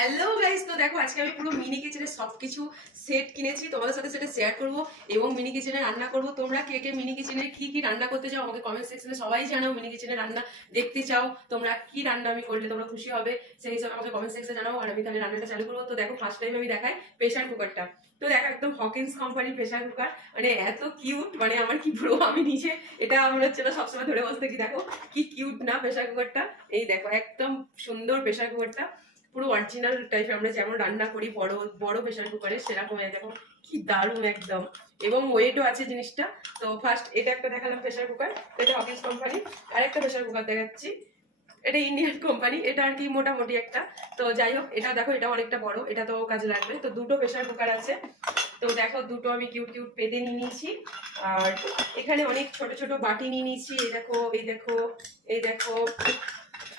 Hello guys, তো দেখো আজকে আমি পুরো মিনি কিচেনের সবকিছু সেট কিনেছি, তোমাদের সাথে সেটা শেয়ার করব এবং মিনি কিচেনে রান্না করব। তোমরা কে কে মিনি কিচেনে কি কি রান্না করতে চাও আমাকে কমেন্ট সেকশনে সবাই জানাও। মিনি কিচেনে রান্না দেখতে চাও তোমরা, কি রান্না আমি করলে তোমরা খুশি হবে সেই হিসাবে আমাকে কমেন্ট সেকশনে জানাও, আর আমি তাহলে রান্নাটা চালু করবো। তো দেখো ফার্স্ট টাইম আমি দেখাই প্রেসার কুকারটা। তো দেখো একদম হকিন্স কোম্পানির প্রেসার কুকার, মানে এত কিউট, মানে আমার কি পুরো আমি নিজে এটা আমার হচ্ছে না সবসময় ধরে বসতে কি দেখো কি কিউট না প্রেসার কুকারটা। এই দেখো একদম সুন্দর প্রেসার কুকারটা, পুরো অরিজিনাল টাইপের আমরা যেমন রান্না করি বড় বড় প্রেসার কুকারে সেরকম। দেখো কি দারুণ একদম, এবং ওয়েটও আছে জিনিসটা। তো ফার্স্ট এটা একটা দেখালাম প্রেসার কুকার, এটা হকিন্স কোম্পানি। আর একটা প্রেসার কুকার দেখাচ্ছি, এটা ইন্ডিয়ান কোম্পানি, এটা আর কি মোটামুটি একটা। তো যাই হোক, এটা দেখো এটা অনেকটা বড়, এটা তো কাজে লাগবে। তো দুটো প্রেসার কুকার আছে। তো দেখো দুটো আমি কিউট কিউট পেতে নিয়ে নিয়েছি। আর এখানে অনেক ছোট ছোট বাটি নিয়ে নিয়েছি। এই দেখো এই দেখো এই দেখো,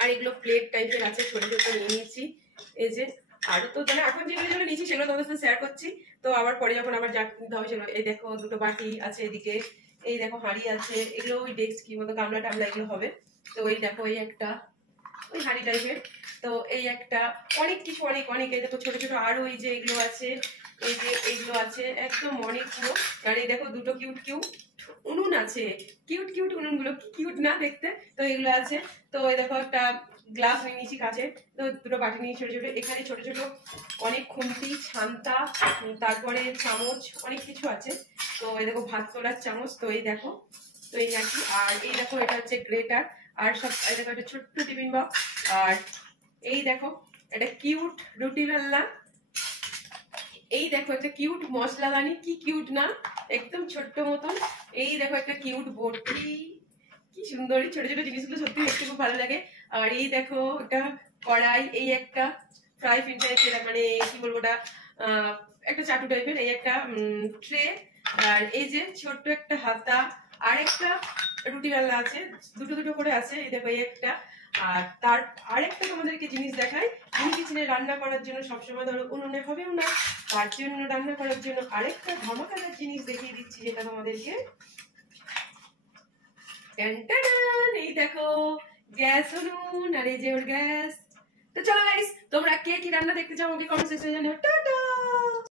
আর এগুলো প্লেট টাইপের আছে, ছোট ছোট নিয়ে নিয়েছি। এই যে আর তো মানে এখন যেগুলো নিয়েছি সেগুলো তোমাদের সাথে শেয়ার করছি। তো আবার পরে যখন আবার যা কিনতে হবে সেগুলো। এই দেখো দুটো বাটি আছে এদিকে, এই দেখো হাঁড়ি আছে, এগুলো ওই ডেস্ক কি মতো গামলা টামলা এগুলো হবে। তো এই দেখো এই একটা ওই হাঁড়ি টাইপের। তো এই একটা অনেক কিছু অনেক অনেক, এই দেখো ছোট ছোট আরো এই যে এগুলো আছে, এই যে এইগুলো আছে একদম অনেক পুরো। আর এই দেখো দুটো কিউট কিউট উনুন আছে, কিউট কিউট উনুন গুলো কি কিউট না দেখতে। তো এগুলো আছে। তো এই দেখো একটা গ্লাস নিয়ে নিয়েছি কাঁচের। তো দুটো বাটি নিয়ে ছোট ছোট, এখানে ছোট ছোট অনেক খুন্তি ছান্তা, তারপরে চামচ অনেক কিছু আছে। তো এই দেখো ভাত তোলার চামচ। তো এই দেখো, তো এই আর কি। আর এই দেখো এটা হচ্ছে গ্রেটার। আর সব এই দেখো একটা ছোট্ট টিফিন বক্স। আর এই দেখো এটা কিউট রুটি বেলনা। এই দেখো একটা কিউট মশলা বানি, কি কিউট না একদম ছোট্ট মতন। এই দেখো একটা কিউট বটি, কি সুন্দর ছোট ছোট জিনিসগুলো সত্যি দেখতে খুব ভালো লাগে। আর এই দেখো এটা কড়াই, এই একটা ফ্রাই প্যান টাইপের, মানে কি বলবো ওটা একটা চাটু টাইপের। এই একটা ট্রে। আর এই যে ছোট্ট একটা হাতা। আর একটা রুটি বেলনা আছে, দুটো দুটো করে আছে। এই দেখো এই একটা। আর তার আরেকটা তোমাদেরকে জিনিস দেখাই, মিনি কিচেনে রান্না করার জন্য সবসময় ধরো উনুনে হবেও না, তার জন্য রান্না করার জন্য আরেকটা ধামাকাদার জিনিস দেখিয়ে দিচ্ছি, যেটা তোমাদেরকে এই দেখো গ্যাস উনুন। আর এই যে ওর গ্যাস। তো চলো গাইস, তোমরা কে কি রান্না দেখতে চাও আমাকে কমেন্ট সেকশনে জানাও। টাটা।